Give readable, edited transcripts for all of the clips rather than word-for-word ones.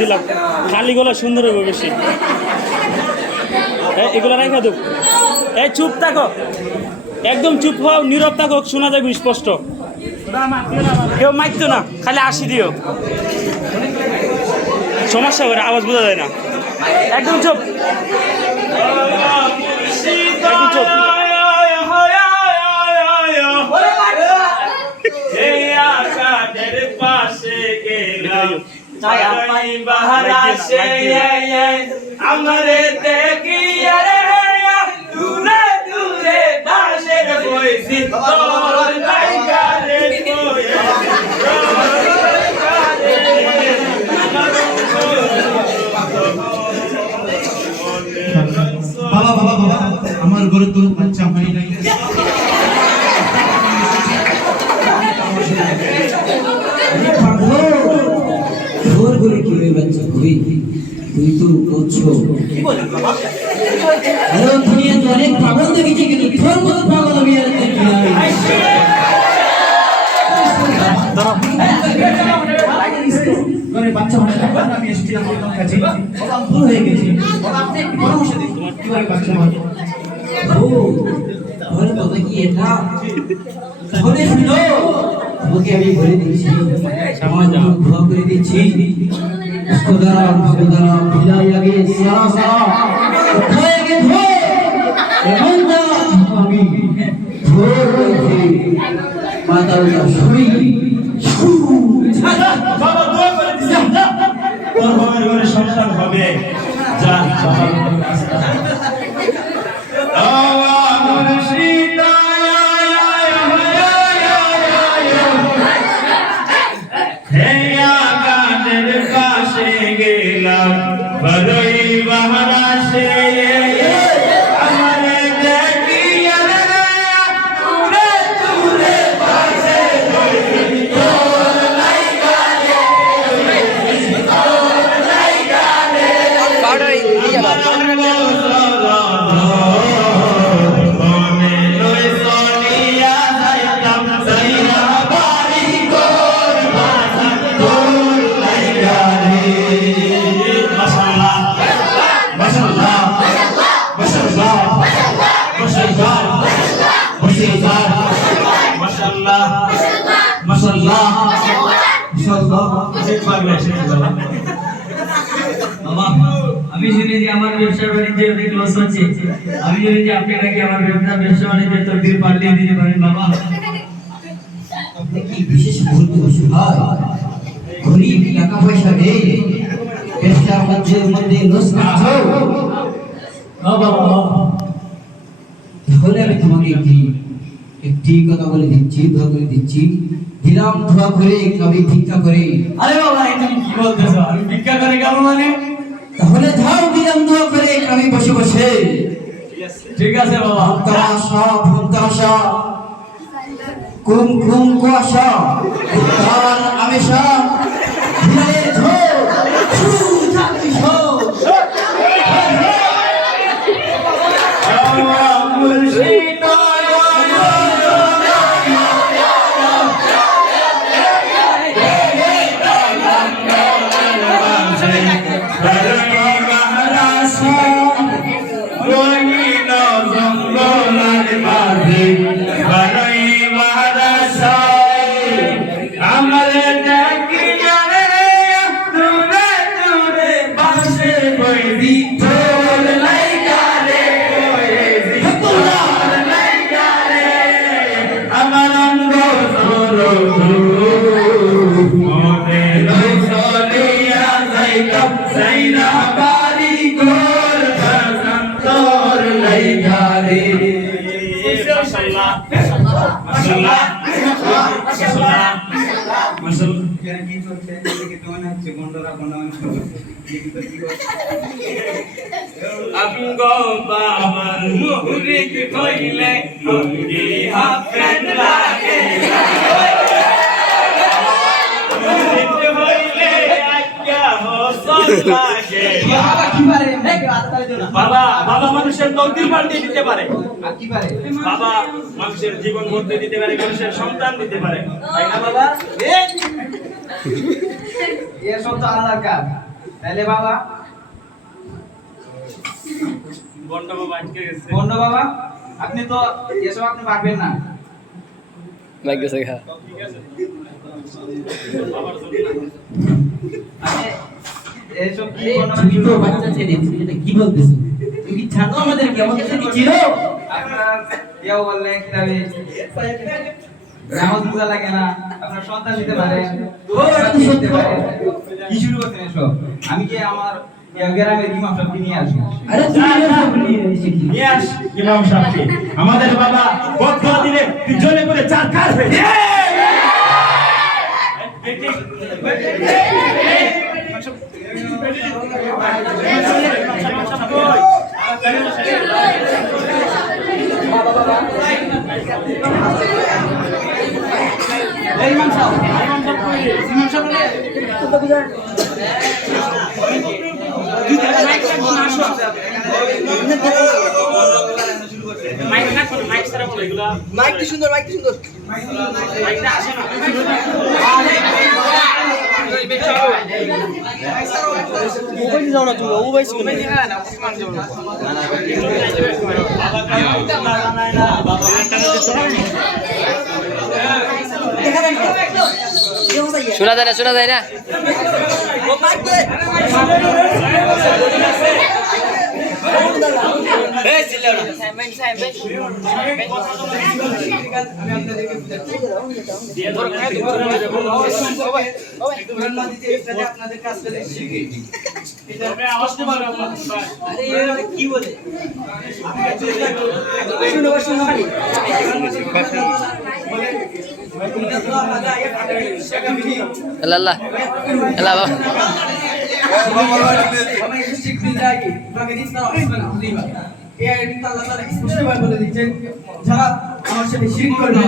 দিলাম খালি গলা সুন্দর হবে বেশি। এগুলো রাখা দেব। চুপ থাকো, একদম চুপ হও, নীরব থাকো, শোনা যাবে স্পষ্ট। কেউ মাইতো না, খালি আসি দিও, সমস্যা করে আওয়াজ বোঝা যায় না। একদম চুপ, একদম চুপ। আমারে দেখি আরে দূরে দূরে দাসের বইছি তোর লাইগারে বাবা আমার ঘরে তো বাচ্চা হয় নাই। তুই তো করছো দুনিয়াতে অনেক পাগল দেখেছি, কিন্তু তোর মতো পাগল আমি আর দেখি নাই। বাচ্চা হয় না, আমি এসেছি আমার কাছে, ভুল হয়ে গেছে। আপনি একটু পরামর্শ দিন কিভাবে বাচ্চা হয়। তাহলে কথা কি এটা? তাহলে শুনো, তোমাকে আমি বলে দিচ্ছি, আমার দোয়া করে দিচ্ছি। खुदारा खुदारा भिलाई आगे सारा सारा उठाएंगे धो एमंदा আমি ধরে মাতা উঠা শুই বাবা দোয়া করে দিছি তোর বাবার ঘরে সন্তান হবে। যা বড়ই বাহারা সে আমারে দেখি আরে দূরে দূরে পাশে তোর লাইগারে বড়ই ইয়ালা মনে লই সোনিয়া যাইতাম যাইরা বাড়ি তোর বাসা তোর লাইগারে। আমি শুনি যে আমার ব্যবসা বাণিজ্যে অনেক লস হচ্ছে, আমি জানি যে আপনি নাকি আমার ব্যবসা বাণিজ্যের তকদির পাল্টিয়ে দিতে পারেন। বাবা আপনি কি বিশেষ বলতে অসহায় গরিব, টাকা পয়সা নেই, ব্যবসার মধ্যে লস করছো। বাবা তাহলে আমি তোমাকে একটি কথা বলে দিচ্ছি, দোয়া করে দিচ্ছি, দিলাম দোয়া করে কবি ভিক্ষা করে। আরে বাবা তুমি কি বলতেছো? আমি ভিক্ষা করে খাবো মানে? তাহলে যাও, দিলাম দোয়া করে কবি বসে বসে। ঠিক আছে বাবা। তামাশা ফুলতাশা কুম কুম কুয়াশা তার আমেশা হিলালের ঝোল সুজাতি ঝোল। মাশাআল্লাহ মাশাআল্লাহ মাশাআল্লাহ মাশাআল্লাহ কি চলছে এদিকে তো মনে হচ্ছে গন্ডরা গন্ডমান করছে কি করছে আমগো বাবার মুরিদ হইলে মুরি হাফেজ লাগে মুরিদ হইলে আজ্ঞা হোসন লাগে বাবা কি পারে আত্মা দিও না বাবা বাবা মানুষের তকদির পাল্টে দিতে পারে কি পারে বাবা মানুষের জীবন বদলে দিতে পারে মানুষের সন্তান দিতে পারে তাই না বাবা এসব তো আল্লাহর কাজ তাহলে বাবা বন্ড বাবা আজকে গেছে বন্ড বাবা আপনি তো এসব আপনি পারবেন না লাইক গেছে খা ঠিক আছে বাবার জন্য আপনি এসব কি আরে বন্ড তুমি তো বাচ্চা ছেলে তুমি এটা কি বলতেছো তুমি কি জানো আমাদের কি আমাদের সাথে কি ছিল আপনার কেউ বললে কিভাবে নামাজ রোজা লাগে না আপনার সন্তান দিতে পারে দিতে পারে কি শুরু করছেন এসব আমি কি আমার গ্রামের ইমাম সাহেবকে নিয়ে আসবো আরে তুমি এসব নিয়ে এসে কি নিয়ে আস ইমাম সাহেবকে আমাদের বাবা বদলা দিলে জলে করে চার কাজ হয়ে এই ইমাম সাহেব মাইক কি সুন্দর মাইক কি সুন্দর মোবাইল যাও না তুমি মোবাইল ছিল শোনা যায় না শোনা যায় না আপনাদের কাজ করে কি বলে আল্লাহ আল্লাহ আল্লাহ বাবা যারা আমার সাথে শিরক করবে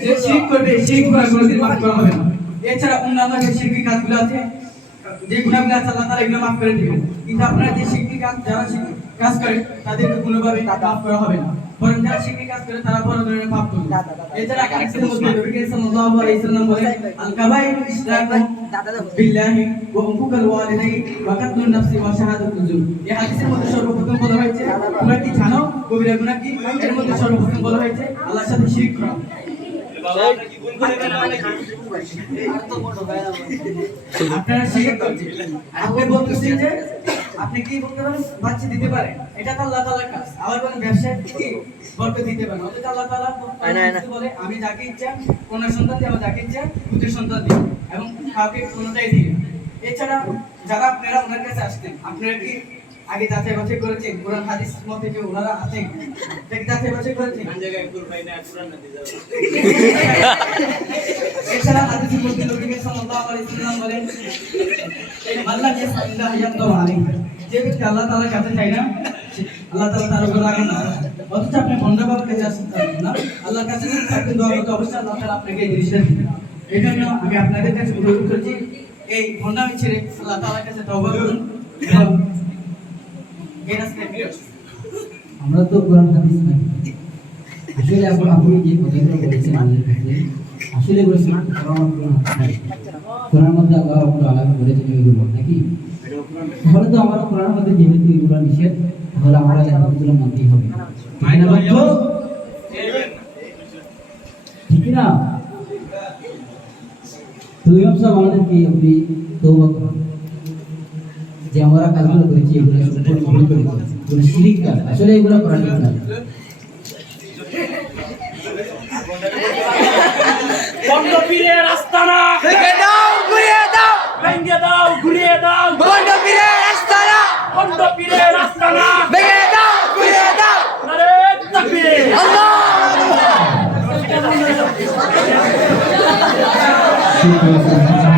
যে শিরক করবে সেই গুনাহ কোনোদিন মাফ করা হবে না এছাড়া অন্যান্য যে শিরকি কাজগুলো আছে যে গুনাহগুলো আছে আল্লাহ তাআলা এগুলো মাফ করে দিবেন কিন্তু আপনারা যে শিরকি কাজ যারা শিরকি কাজ করে তাদেরকে কোনোভাবে মাফ করা হবে না বরং যারা শিরকি কাজ করে তারা বড় ধরনের পাপ করবে এছাড়া হাদিসের মধ্যে নবী সাল্লাল্লাহু আলাইহি ওয়াসাল্লাম বলেন আল কাবাইরু ইশরাকু বিল্লাহি ওয়া হুকুকুল ওয়ালিদাইন ওয়া কাতলুন নাফসি ওয়া শাহাদাতুল যুর এই হাদিসের মধ্যে সর্বপ্রথম বলা হয়েছে তোমরা কি জানো কবিরা গুনাহ কি এর মধ্যে সর্বপ্রথম বলা হয়েছে আল্লাহর সাথে শিরক করা আপনারা শিরক করছেন আপনি বলতেছেন যে আপনি কি বলতে পারেন বাচ্চা দিতে পারেন এটা তো আল্লাহ তাআলার কাজ আবার বলেন ব্যবসায় কি বরকত দিতে পারেন অথচ আল্লাহ তাআলা বলে আমি যাকে ইচ্ছা কোন সন্তান দিই আমি যাকে ইচ্ছা পুত্র সন্তান দিই এবং কাউকে কোনটাই দিই এছাড়া যারা আপনারা ওনার কাছে আসতেন আপনারা কি আগে যাচাই বাছাই করেছেন কোরআন হাদিস মতে কি ওনারা আছেন ঠিক যাচাই বাছাই করেছেন কোন জায়গায় কুরবানি না কোরআন না দিয়ে যাবে এছাড়া হাদিসের মধ্যে নবী সাল্লাল্লাহু আলাইহি ওয়াসাল্লাম বলেন আল্লাহ ইয়াসাল্লাহু ইয়াতাওয়া আলাইহি যে ব্যক্তি আল্লাহ তাআলার কাছে চায় না আল্লাহ তাআলা তার উপর রাখেন না অথচ আপনি বন্ধা বাবার কাছে আসেন না আল্লাহর কাছে থাকতে দোয়া করতে অবশ্যই আল্লাহ তাআলা আপনাকে এই জিনিসটা দিবেন এই জন্য আমি আপনাদের কাছে অনুরোধ করছি এই বন্ধামি ছেড়ে আল্লাহ তাআলার কাছে তওবা করুন এবং এই রাস্তায় ফিরে আসুন আমরা তো কোরআন হাদিস নাই আসলে আপনি যে কথাগুলো বলেছেন আল্লাহর কাছে আসলে এগুলো শোনা কোরআন মধ্যে আল্লাহ রাব্বুল আলামিন বলেছেন এগুলো নাকি তাহলে তো আমার কোরআন মধ্যে যেহেতু এগুলো নিষেধ তাহলে আমরা এগুলো মানতেই হবে ঠিক না তো ইমাম সাহেব আমাদের কি আপনি তওবা করুন যে আমরা কাজগুলো করেছি এগুলো সম্পূর্ণ ভুল করে করেছি কোনো শিরিক কাজ আসলে এগুলো করা ঠিক না বন্ধ পীরের আস্তানা ভেঙে দাও ঘুরিয়ে দাও ভেঙে দাও ঘুরিয়ে দাও বন্ধ পীরের আস্তানা বন্ধ পীরের আস্তানা ভেঙে দাও ঘুরিয়ে দাও নারে তাকবীর আল্লাহু সুপ্রিয়